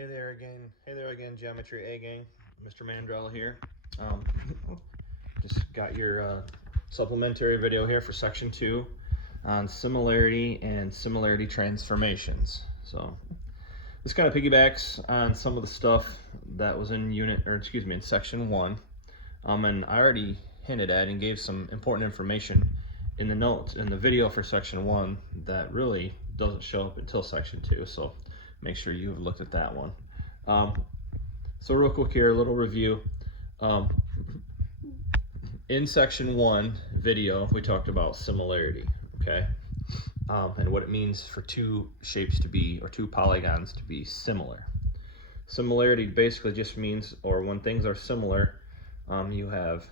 Hey there again, Geometry A gang. Mr. Mandrell here. Just got your supplementary video here for section 2 on similarity and similarity transformations. So this kind of piggybacks on some of the stuff that was in in section 1. And I already hinted at and gave some important information in the notes in the video for section 1 that really doesn't show up until section 2. So make sure you've looked at that one. So real quick here, a little review. In section 1 video, we talked about similarity, okay? And what it means for two shapes to be, or two polygons to be similar. Similarity basically just means, or when things are similar, you have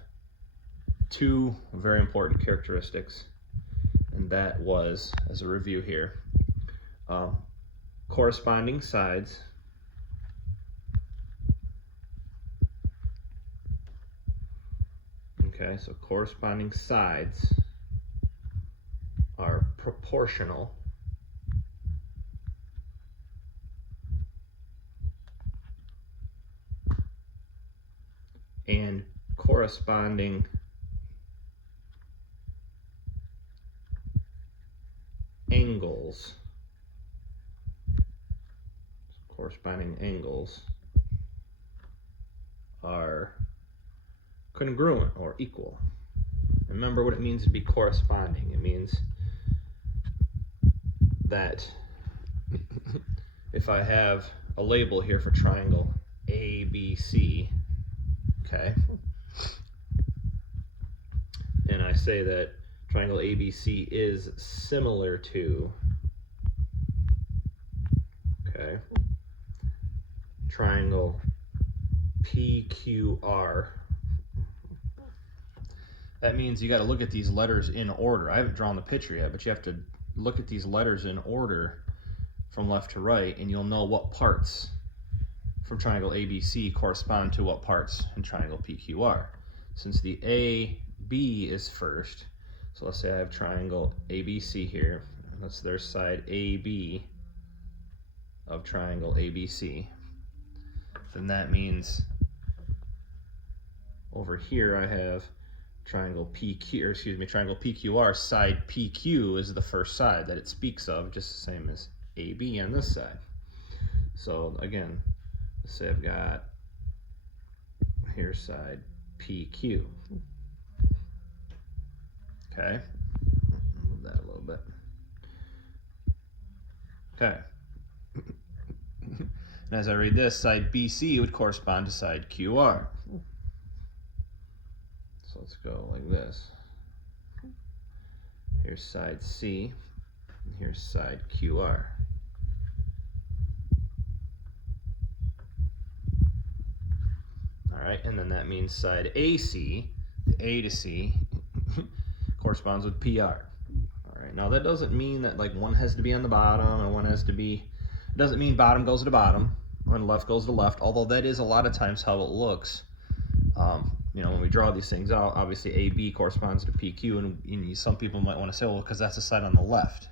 two very important characteristics, and that was, as a review here, corresponding sides okay, so corresponding sides are proportional and corresponding angles are congruent or equal. Remember what it means to be corresponding. It means that if I have a label here for triangle ABC, okay, and I say that triangle ABC is similar to, okay, triangle PQR, that means you got to look at these letters in order. I haven't drawn the picture yet, but you have to look at these letters in order from left to right, and you'll know what parts from triangle ABC correspond to what parts in triangle PQR. Since the AB is first, so let's say I have triangle ABC here, and that's their side AB of triangle ABC, then that means over here I have triangle PQR, side PQ is the first side that it speaks of, just the same as AB on this side. So again, let's say I've got here side PQ. Okay, move that a little bit. Okay. And as I read this, side BC would correspond to side QR. So let's go like this. Here's side C, and here's side QR. All right, and then that means side AC, the A to C, corresponds with PR. All right, now that doesn't mean that like one has to be on the bottom and one has to be, it doesn't mean bottom goes to bottom and left goes to left, although that is a lot of times how it looks. You know, when we draw these things out, obviously AB corresponds to PQ, and some people might want to say, well, because that's the side on the left,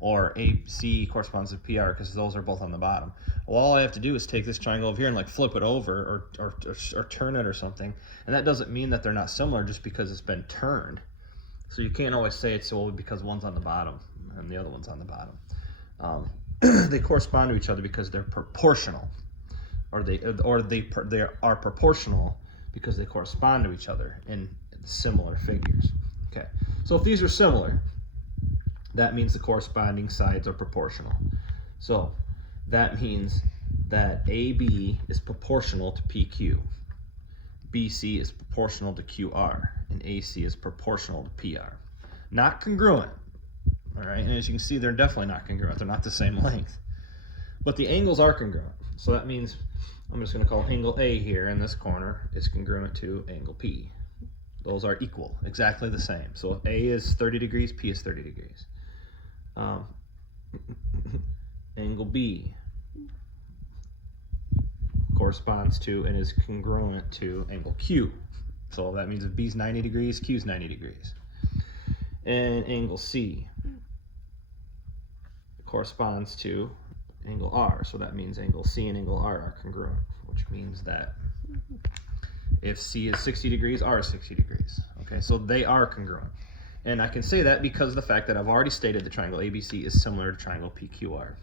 or AC corresponds to PR because those are both on the bottom. Well, all I have to do is take this triangle over here and like flip it over or turn it or something, and that doesn't mean that they're not similar just because it's been turned. So you can't always say it's well because one's on the bottom and the other one's on the bottom. They correspond to each other because they're proportional, or they are proportional because they correspond to each other in similar figures. Okay, so if these are similar, that means the corresponding sides are proportional. So that means that AB is proportional to PQ, BC is proportional to QR, and AC is proportional to PR. Not congruent, all right? And as you can see, they're definitely not congruent. They're not the same length. But the angles are congruent. So that means I'm just going to call angle A here in this corner is congruent to angle P. Those are equal, exactly the same. So if A is 30 degrees, P is 30 degrees. Angle B corresponds to and is congruent to angle Q. So that means if B is 90 degrees, Q is 90 degrees. And angle C corresponds to angle R. So that means angle C and angle R are congruent, which means that if C is 60 degrees, R is 60 degrees. Okay, so they are congruent. And I can say that because of the fact that I've already stated the triangle ABC is similar to triangle PQR.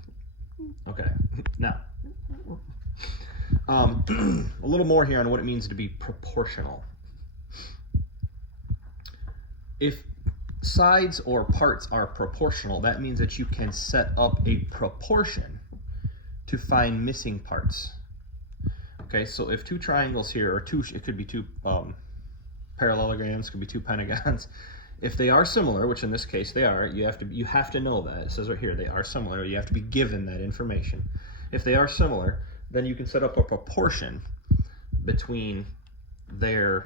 Okay, now, a little more here on what it means to be proportional. If sides or parts are proportional, that means that you can set up a proportion to find missing parts. Okay, so if two triangles here, or it could be two parallelograms, could be two pentagons. If they are similar, which in this case they are, you have to know that. It says right here, they are similar. You have to be given that information. If they are similar, then you can set up a proportion between their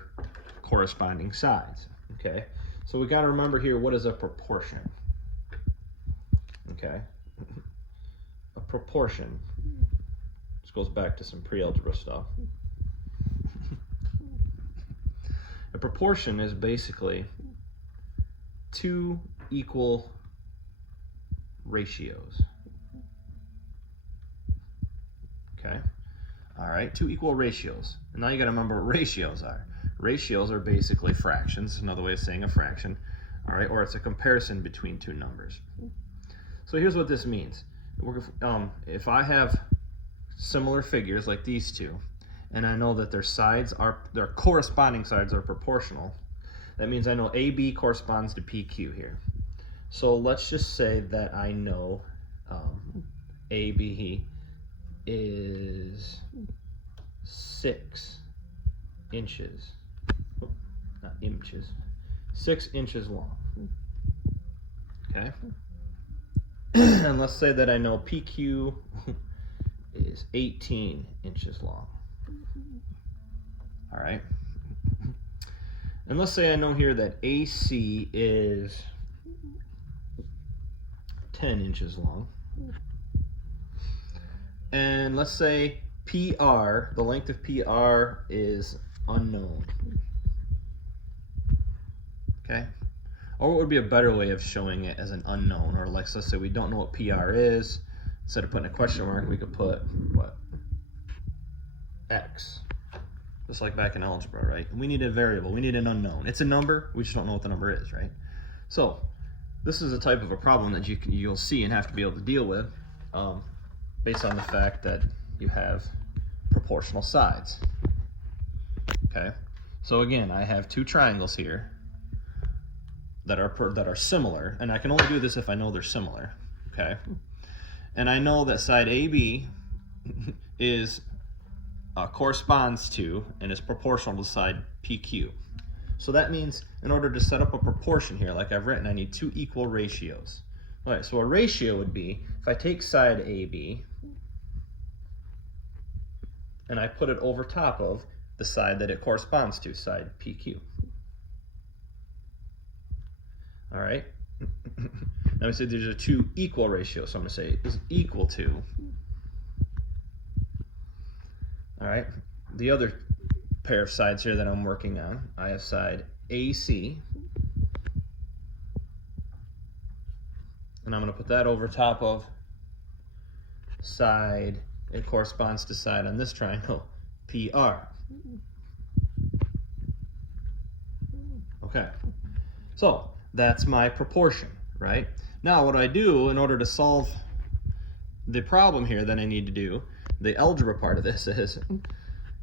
corresponding sides. Okay, so we got to remember here, what is a proportion? Okay, a proportion. This goes back to some pre-algebra stuff. A proportion is basically two equal ratios. Okay, all right, two equal ratios. And now you got to remember what ratios are. Ratios are basically fractions, another way of saying a fraction, all right, or it's a comparison between two numbers. So here's what this means. If I have similar figures like these two, and I know that their corresponding sides are proportional, that means I know AB corresponds to PQ here. So let's just say that I know AB is 6 inches, not inches, 6 inches long. Okay? And let's say that I know PQ is 18 inches long. All right? And let's say I know here that AC is 10 inches long. And let's say PR, the length of PR is unknown. Okay? Or what would be a better way of showing it as an unknown? Or like, let's say we don't know what PR is. Instead of putting a question mark, we could put what? X. Just like back in algebra, right? We need a variable, we need an unknown. It's a number, we just don't know what the number is, right? So this is a type of a problem that you'll see and have to be able to deal with based on the fact that you have proportional sides. Okay, so again, I have two triangles here that are similar, and I can only do this if I know they're similar. Okay, and I know that side AB is corresponds to and is proportional to side PQ. So that means in order to set up a proportion here, like I've written, I need two equal ratios. All right, so a ratio would be, if I take side AB and I put it over top of the side that it corresponds to, side PQ. All right, now we say there's a two equal ratio, so I'm going to say is equal to. All right, the other pair of sides here that I'm working on, I have side AC, and I'm going to put that over top of side, it corresponds to side on this triangle, PR. Okay, so that's my proportion, right? Now what do I do in order to solve the problem here that I need to do? The algebra part of this is,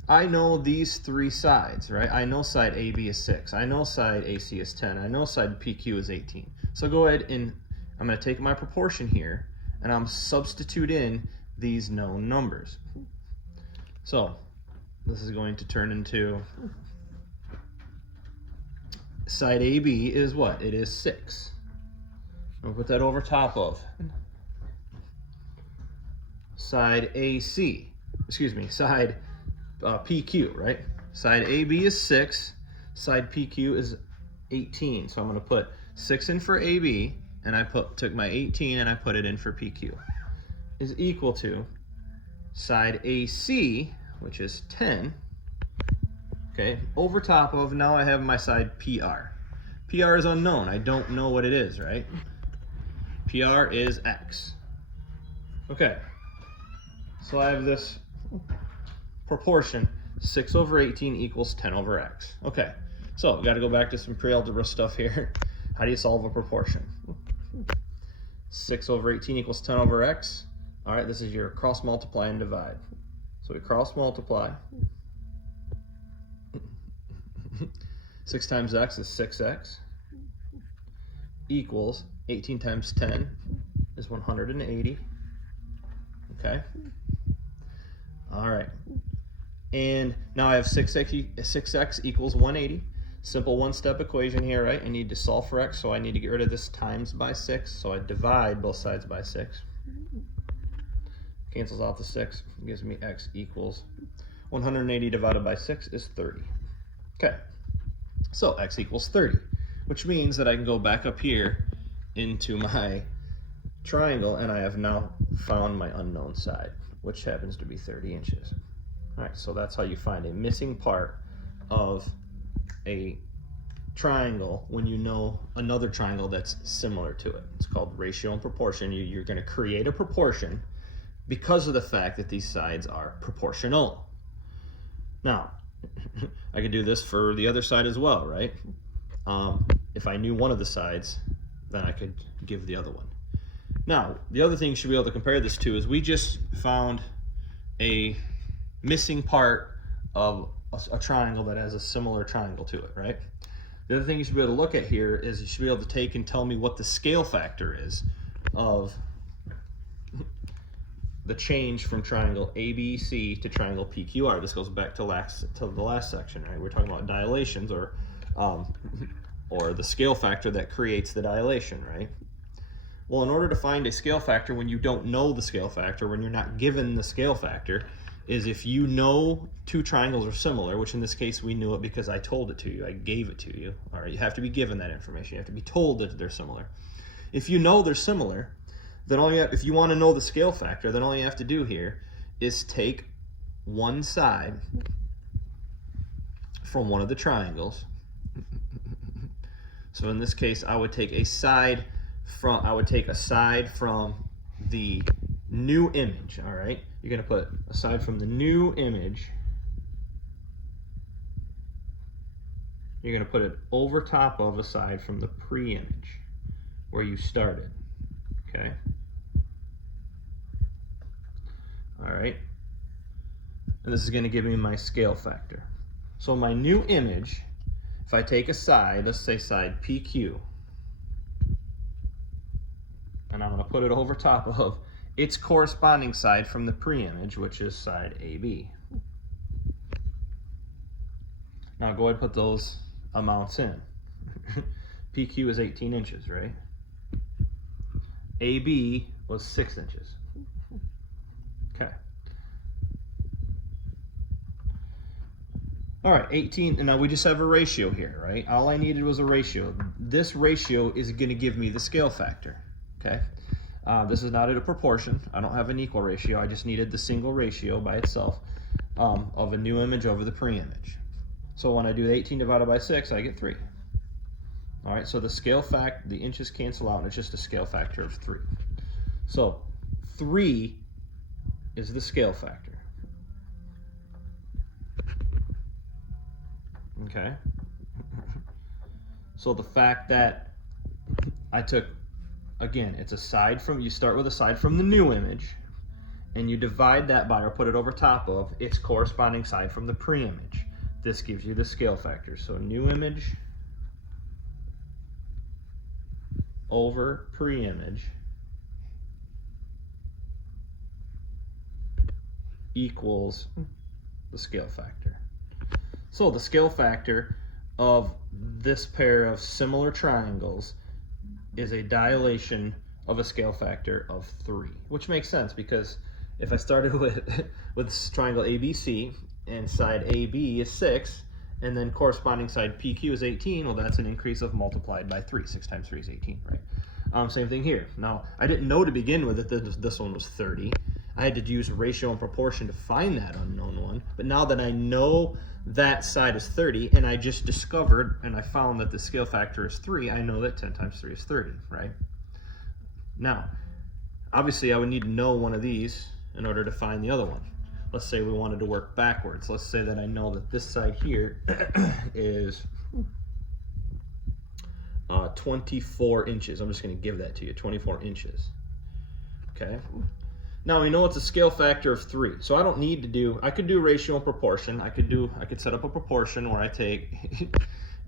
I know these three sides, right? I know side AB is 6. I know side AC is 10. I know side PQ is 18. So go ahead and I'm going to take my proportion here and I'm substitute in these known numbers. So this is going to turn into side AB is what? It is 6. I'll put that over top of side AC, excuse me, side PQ, right? Side AB is 6, side PQ is 18. So I'm going to put 6 in for AB, and I took my 18 and I put it in for PQ, is equal to side AC, which is 10, okay, over top of, now I have my side PR. PR is unknown. I don't know what it is, right? PR is X. Okay. So I have this proportion, 6 over 18 equals 10 over x. Okay, so we got to go back to some pre-algebra stuff here. How do you solve a proportion? 6 over 18 equals 10 over x. All right, this is your cross multiply and divide. So we cross multiply. 6 times x is 6x equals 18 times 10 is 180. Okay. All right. And now I have 6x equals 180. Simple one-step equation here, right? I need to solve for x, so I need to get rid of this times by 6. So I divide both sides by 6. Cancels out the 6. Gives me x equals 180 divided by 6 is 30. Okay. So x equals 30, which means that I can go back up here into my triangle, and I have now found my unknown side, which happens to be 30 inches. All right, so that's how you find a missing part of a triangle when you know another triangle that's similar to it. It's called ratio and proportion. You're going to create a proportion because of the fact that these sides are proportional. Now, I could do this for the other side as well, right? If I knew one of the sides, then I could give the other one. Now, the other thing you should be able to compare this to is we just found a missing part of a triangle that has a similar triangle to it, right? The other thing you should be able to look at here is you should be able to take and tell me what the scale factor is of the change from triangle ABC to triangle PQR. This goes back to the last section, right? We're talking about dilations or the scale factor that creates the dilation, right? Well, in order to find a scale factor when you don't know the scale factor, when you're not given the scale factor, is if you know two triangles are similar, which in this case we knew it because I told it to you, I gave it to you. All right, you have to be given that information. You have to be told that they're similar. If you know they're similar, then if you want to know the scale factor, then all you have to do here is take one side from one of the triangles. So in this case, I would take a side from the new image. All right, you're going to put aside from the new image. You're going to put it over top of aside from the pre-image where you started. Okay. All right. And this is going to give me my scale factor. So my new image, if I take a side, let's say side PQ, and I'm going to put it over top of its corresponding side from the pre-image, which is side AB. Now go ahead and put those amounts in. PQ is 18 inches, right? AB was 6 inches. Okay. All right, 18, and now we just have a ratio here, right? All I needed was a ratio. This ratio is going to give me the scale factor, okay? This is not at a proportion. I don't have an equal ratio. I just needed the single ratio by itself of a new image over the pre-image. So when I do 18 divided by 6, I get 3. All right, so the inches cancel out, and it's just a scale factor of 3. So 3 is the scale factor. Okay. So the fact that I took, again, it's a side from, you start with a side from the new image, and you divide that by, or put it over top of, its corresponding side from the pre-image. This gives you the scale factor. So new image over pre-image equals the scale factor. So the scale factor of this pair of similar triangles is a dilation of a scale factor of 3, which makes sense because if I started with this triangle ABC and side AB is 6 and then corresponding side PQ is 18, well, that's an increase of multiplied by 3. 6 times 3 is 18, right? Same thing here. Now, I didn't know to begin with that this one was 30. I had to use ratio and proportion to find that unknown one. But now that I know that side is 30, and I just discovered and I found that the scale factor is 3, I know that 10 times 3 is 30, right? Now, obviously I would need to know one of these in order to find the other one. Let's say we wanted to work backwards. Let's say that I know that this side here is 24 inches. I'm just going to give that to you, 24 inches. Okay. Now we know it's a scale factor of 3, so I don't need to do, I could do ratio and proportion. I could set up a proportion where I take,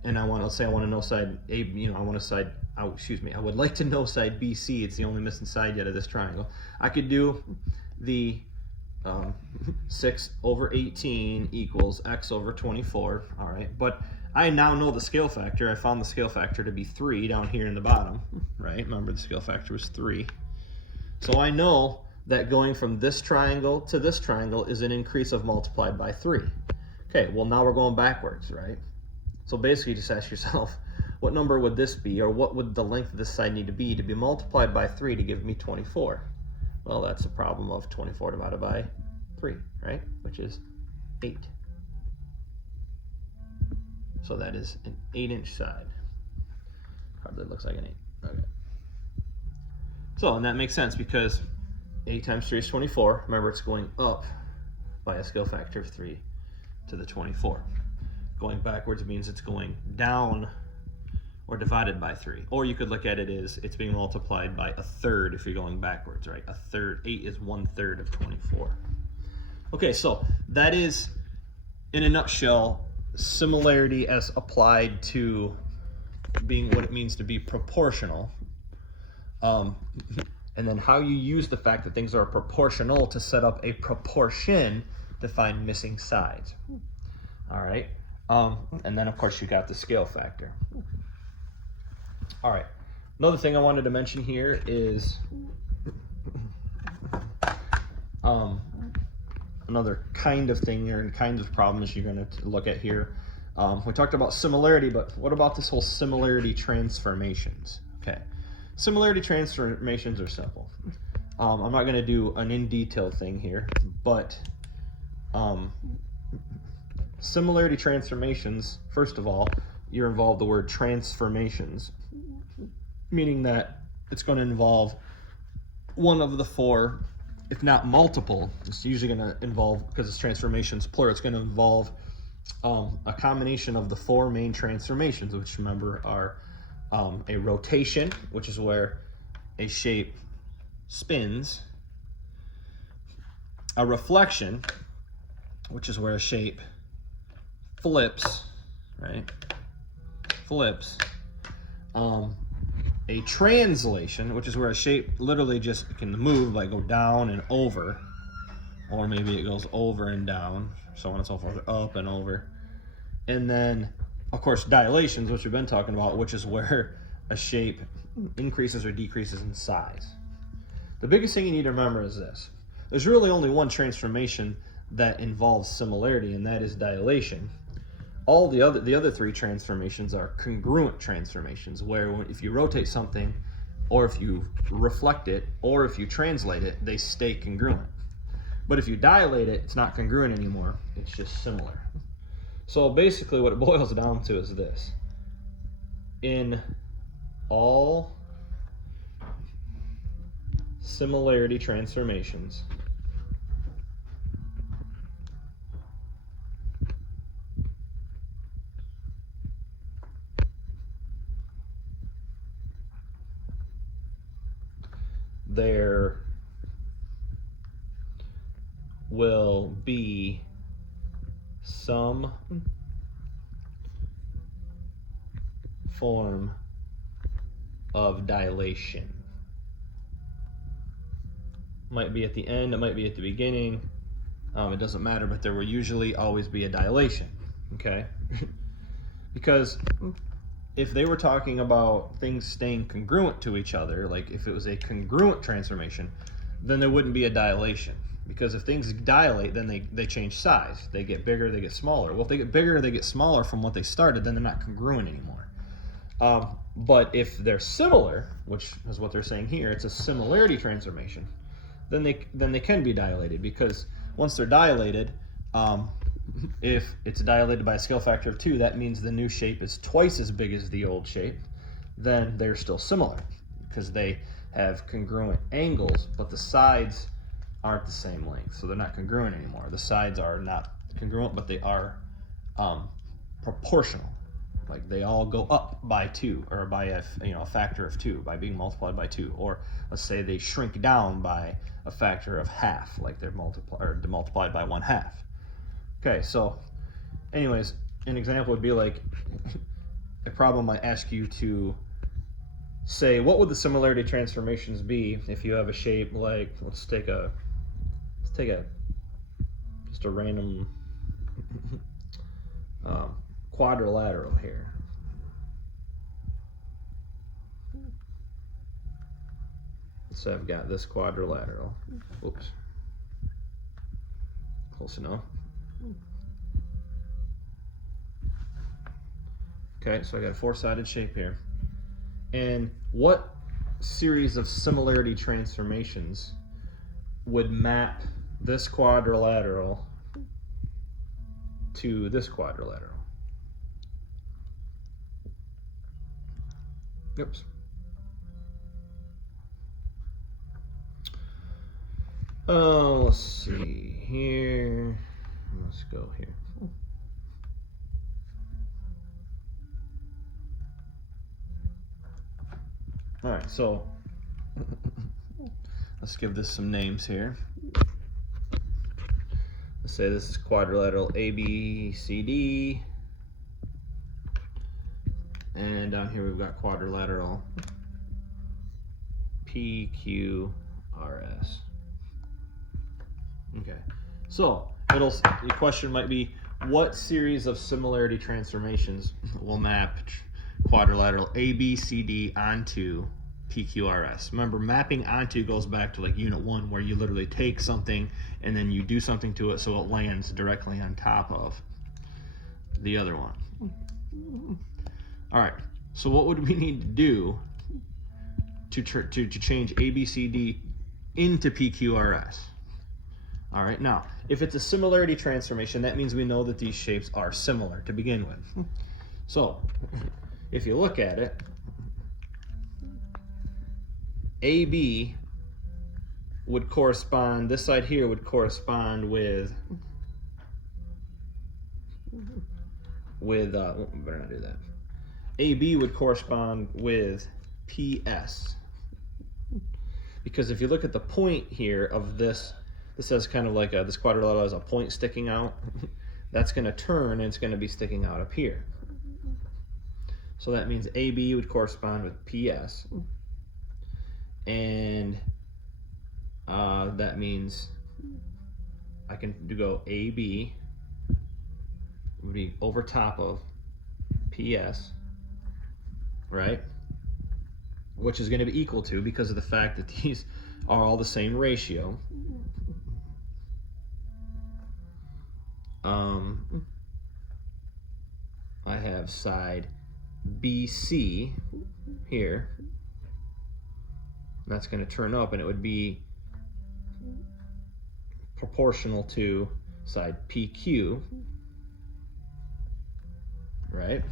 and let's say I want to know side A, I want to side, I would like to know side BC. It's the only missing side yet of this triangle. I could do the 6 over 18 equals x over 24, all right, but I now know the scale factor. I found the scale factor to be 3 down here in the bottom, right? Remember the scale factor was 3. So I know that going from this triangle to this triangle is an increase of multiplied by 3. Okay, well now we're going backwards, right? So basically just ask yourself, what number would this be, or what would the length of this side need to be multiplied by 3 to give me 24? Well, that's a problem of 24 divided by 3, right? Which is 8. So that is an 8-inch side. Hardly looks like an 8. Okay. So, and that makes sense because 8 times 3 is 24. Remember, it's going up by a scale factor of 3 to the 24. Going backwards means it's going down or divided by 3. Or you could look at it as it's being multiplied by 1/3 if you're going backwards, right? 1/3, 8 is 1/3 of 24. Okay, so that is, in a nutshell, similarity as applied to being what it means to be proportional. And then how you use the fact that things are proportional to set up a proportion to find missing sides. All right. And then, of course, you got the scale factor. All right. Another thing I wanted to mention here is another kind of thing here and kinds of problems you're going to look at here. We talked about similarity, but what about this whole similarity transformations? Okay. Similarity transformations are simple. I'm not going to do an in-detail thing here, but similarity transformations, first of all, you're involved the word transformations, meaning that it's going to involve one of the 4, if not multiple. It's usually going to involve, because it's transformations plural, it's going to involve a combination of the 4 main transformations, which remember are a rotation, which is where a shape spins, a reflection, which is where a shape flips, right? Flips. A translation, which is where a shape literally just can move, like go down and over, or maybe it goes over and down, so on and so forth, up and over. And then, of course, dilations, which we've been talking about, which is where a shape increases or decreases in size. The biggest thing you need to remember is this. There's really only one transformation that involves similarity, and that is dilation. All the other 3 transformations are congruent transformations, where if you rotate something, or if you reflect it, or if you translate it, they stay congruent. But if you dilate it, it's not congruent anymore. It's just similar. So basically what it boils down to is this. In all similarity transformations, there will be some form of dilation. Might be at the end, it might be at the beginning, it doesn't matter, but there will usually always be a dilation, okay? Because if they were talking about things staying congruent to each other, like if it was a congruent transformation, then there wouldn't be a dilation. Because if things dilate, then they change size. They get bigger, they get smaller. Well, if they get bigger, they get smaller from what they started, then they're not congruent anymore. But if they're similar, which is what they're saying here, it's a similarity transformation, then they can be dilated, because once they're dilated, if it's dilated by a scale factor of 2, that means the new shape is twice as big as the old shape. Then they're still similar because they have congruent angles, but the sides aren't the same length, so they're not congruent anymore. The sides are not congruent, but they are proportional. Like they all go up by 2, or by a factor of 2, by being multiplied by 2. Or let's say they shrink down by a factor of half, like they're multiplied by 1/2. Okay, so anyways, an example would be like a problem might ask you to say, what would the similarity transformations be if you have a shape like, let's take a just a random quadrilateral here. So I've got this quadrilateral. Oops. Close enough. Okay, so I got a 4-sided shape here. And what series of similarity transformations would map this quadrilateral to this quadrilateral? Oops. Oh, let's see here. Let's go here. All right, so let's give this some names here. Let's say this is quadrilateral ABCD, and down here we've got quadrilateral PQRS. Okay, so the question might be, what series of similarity transformations will map quadrilateral ABCD onto PQRS? Remember, mapping onto goes back to like unit 1, where you literally take something and then you do something to it so it lands directly on top of the other one. All right, so what would we need to do to change ABCD into PQRS? All right, now, if it's a similarity transformation, that means we know that these shapes are similar to begin with. So, if you look at it, AB would correspond, this side here would correspond with better not do that. AB would correspond with PS. Because if you look at the point here of this has kind of like this quadrilateral has a point sticking out. That's going to turn and it's going to be sticking out up here. So that means AB would correspond with PS. And that means I can go AB would be over top of PS, right? Which is going to be equal to, because of the fact that these are all the same ratio. I have side BC here. That's going to turn up, and it would be proportional to side PQ, right?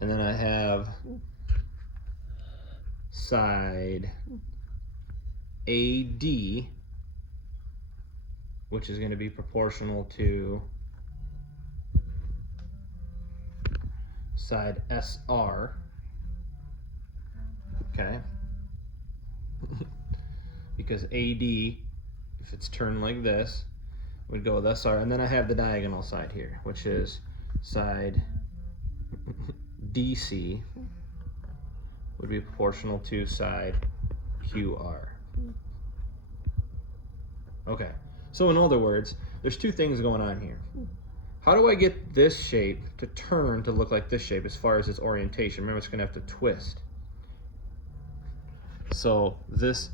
And then I have side AD, which is going to be proportional to side SR, okay? Because AD, if it's turned like this, would go with SR, and then I have the diagonal side here, which is side DC would be proportional to side QR. Okay, so in other words, there's two things going on here. How do I get this shape to turn to look like this shape as far as its orientation? Remember, it's going to have to twist. So this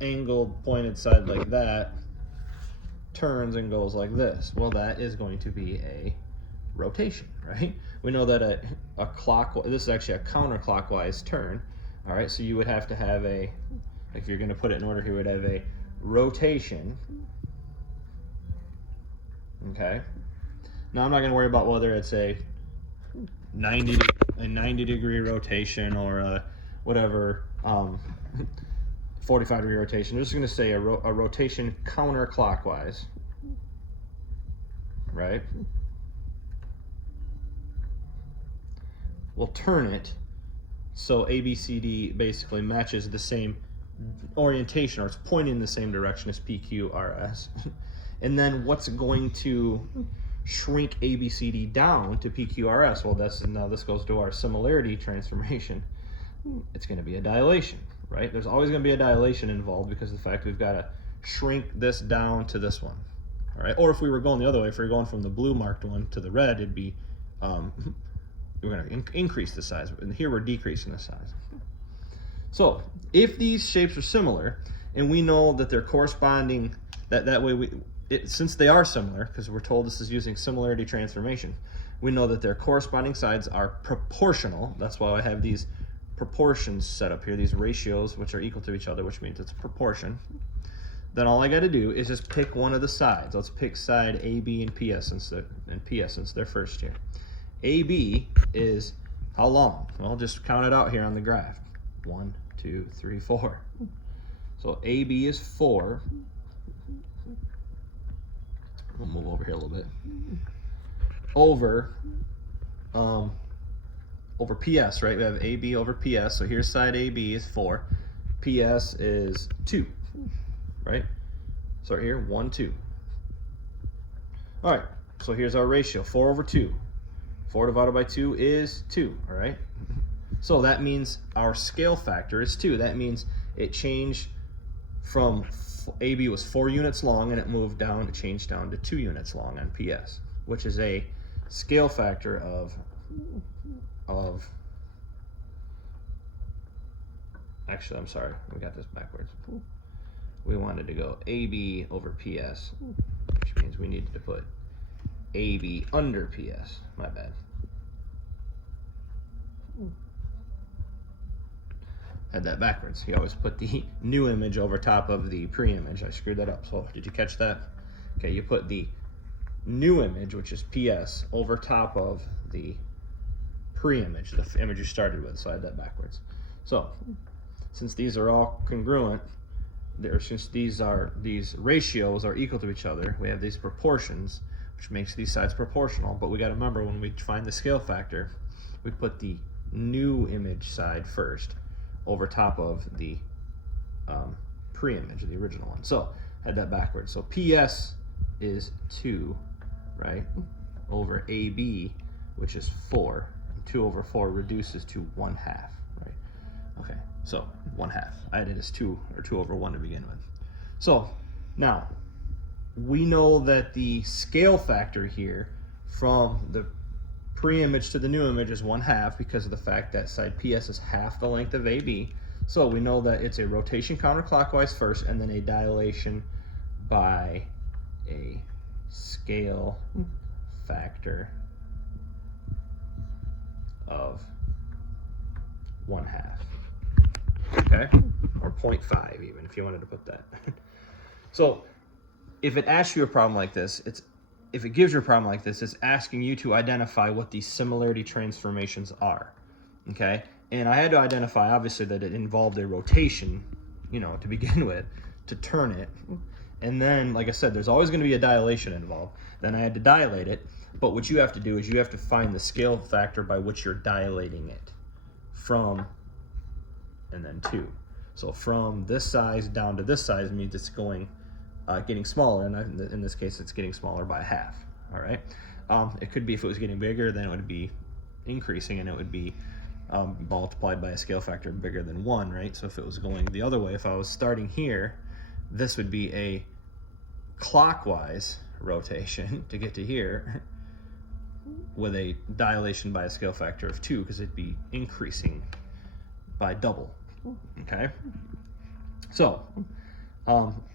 angled pointed side like that turns and goes like this. Well, that is going to be a rotation, right? We know that a clockwise, this is actually a counterclockwise turn. All right, so you would have to have a, if you're going to put it in order here, you would have a rotation. Okay. Now I'm not going to worry about whether it's a 90 degree rotation or a whatever 45-degree rotation. I'm just going to say a rotation counterclockwise, right? We'll turn it so ABCD basically matches the same orientation, or it's pointing in the same direction as PQRS. And then what's going to shrink ABCD down to PQRS? Well, now this goes to our similarity transformation. It's going to be a dilation, right? There's always going to be a dilation involved because of the fact we've got to shrink this down to this one, all right? Or if we were going the other way, if we were going from the blue marked one to the red, it'd be we're going to increase the size, and here we're decreasing the size. So if these shapes are similar, and we know that they're corresponding, that way since they are similar, because we're told this is using similarity transformation, we know that their corresponding sides are proportional. That's why I have these proportions set up here, these ratios which are equal to each other, which means it's a proportion. Then all I got to do is just pick one of the sides. Let's pick side AB and PS since they're first here. AB is how long? Well, just count it out here on the graph. 1, 2, 3, 4. So AB is 4. We'll move over here a little bit. Over PS, right? We have AB over PS. So here's side AB is 4. PS is 2, right? So here, 1, 2. All right, so here's our ratio, 4 over 2. 4 divided by 2 is 2, all right? So that means our scale factor is 2. That means it changed from, AB was 4 units long, and it changed down to 2 units long on PS, which is a scale factor of actually, I'm sorry, we got this backwards. We wanted to go AB over PS, which means we needed to put AB under PS. My bad. Had that backwards. You always put the new image over top of the pre-image. I screwed that up. So did you catch that? Okay, you put the new image, which is PS, over top of the pre-image, the image you started with. So I had that backwards. So since these are all congruent, since these ratios are equal to each other, we have these proportions, which makes these sides proportional. But we got to remember, when we find the scale factor, we put the new image side first over top of the pre-image, the original one. So had that backwards. So PS is 2, right, over AB, which is 4. And 2 over 4 reduces to 1/2, right? Okay, so 1/2. I had it as 2, or 2 over 1 to begin with. So now we know that the scale factor here from the pre-image to the new image is 1/2 because of the fact that side PS is half the length of AB. So we know that it's a rotation counterclockwise first, and then a dilation by a scale factor of 1/2. Okay, or 0.5 even, if you wanted to put that. So if it asks you a problem like this, if it gives you a problem like this, it's asking you to identify what these similarity transformations are, okay? And I had to identify, obviously, that it involved a rotation, to begin with, to turn it. And then, like I said, there's always going to be a dilation involved. Then I had to dilate it. But what you have to do is you have to find the scale factor by which you're dilating it from, and then to. So from this size down to this size means it's getting smaller, and in this case it's getting smaller by 1/2. All right, it could be, if it was getting bigger, then it would be increasing, and it would be multiplied by a scale factor bigger than 1, right? So if it was going the other way, if I was starting here, this would be a clockwise rotation to get to here with a dilation by a scale factor of 2, because it'd be increasing by double. Okay, so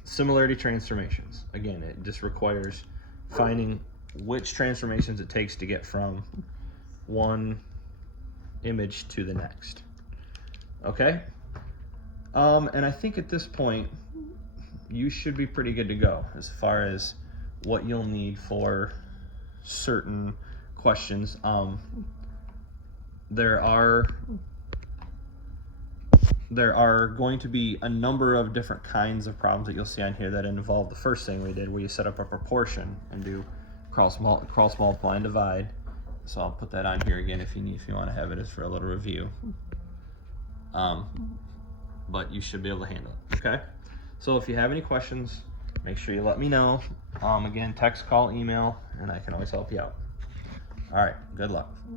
similarity transformations. Again, it just requires finding which transformations it takes to get from one image to the next. Okay? And I think at this point, you should be pretty good to go as far as what you'll need for certain questions. There are there are going to be a number of different kinds of problems that you'll see on here that involve the first thing we did, where you set up a proportion and do cross multiply and divide. So I'll put that on here again if you want to have it as for a little review. But you should be able to handle it. Okay. So if you have any questions, make sure you let me know. Again, text, call, email, and I can always help you out. All right. Good luck.